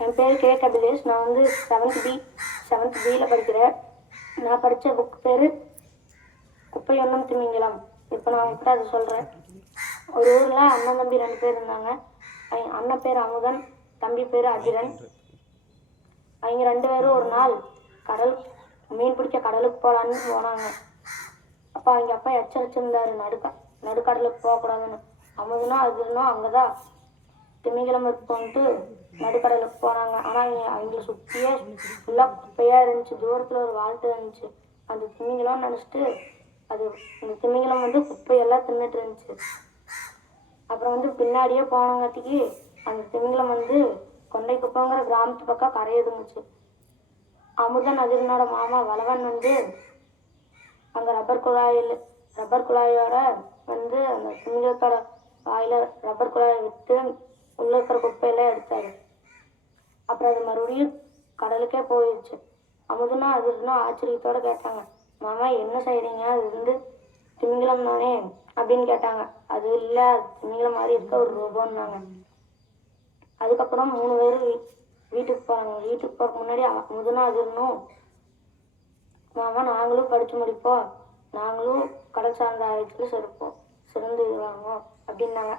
என் பேர் கே கபிலேஷ். நான் வந்து செவன்த் பியில் படிக்கிறேன். நான் படித்த புக் பேர் குப்பை ஒன்றும் திமிங்கலம். இப்போ நான் உங்ககிட்ட அதை சொல்கிறேன். ஒரு ஊரில் அண்ணன் தம்பி 2 பேர் இருந்தாங்க. அண்ணன் பேர் அமுதன், தம்பி பேர் அகிரன். அவங்க 2 பேரும் ஒரு நாள் மீன் பிடிக்க கடலுக்கு போகலான்னு போனாங்க. அப்போ அவங்க அப்பா எச்சரிச்சிருந்தாரு, நடுக்கடலுக்கு போகக்கூடாதுன்னு. அமுதனும் அகிரனும் அங்கே தான் திமிங்கலம் இருக்குன்ட்டு நடுக்கடலுக்கு போனாங்க. ஆனால் அவங்கள சுற்றியே ஃபுல்லாக குப்பையாக இருந்துச்சு. தூரத்தில் ஒரு வாழ்த்து இருந்துச்சு. அந்த திமிங்கலம் நினச்சிட்டு அந்த திமிங்கலம் வந்து குப்பையெல்லாம் தின்னுட்டு இருந்துச்சு. அப்புறம் வந்து பின்னாடியே போனங்காட்டிக்கு அந்த திமிங்கலம் வந்து கொண்டை குப்பைங்கிற கிராமத்து பக்கம் கரையுதுங்குச்சு. அமுதன் அதிரனோட மாமா வளவன் வந்து அங்கே ரப்பர் குழாயோட வந்து அந்த திமிங்கலத்தோட வாயில் ரப்பர் குழாயை விட்டு உள்ள இருக்கிற குப்பையெல்லாம் எடுத்தாரு. அப்புறம் அது மறுபடியும் கடலுக்கே போயிடுச்சு. அமுதனும் அதிரனும் ஆச்சரியத்தோடு கேட்டாங்க, மாமா என்ன செய்கிறீங்க? அது வந்து திமிங்கலம் தானே அப்படின்னு கேட்டாங்க. அது இல்லை, திமிங்கலம் மாதிரி இருக்க ஒரு ரோபோன்னாங்க. அதுக்கப்புறம் 3 பேரும் வீட்டுக்கு போகிறாங்க. வீட்டுக்கு போகிறதுக்கு முன்னாடி அமுதனும் அதிரனும், மாமா நாங்களும் படித்து முடிப்போம், நாங்களும் கடல் சார்ந்த ஆராய்ச்சியில் சிறந்து வாங்க அப்படின்னாங்க.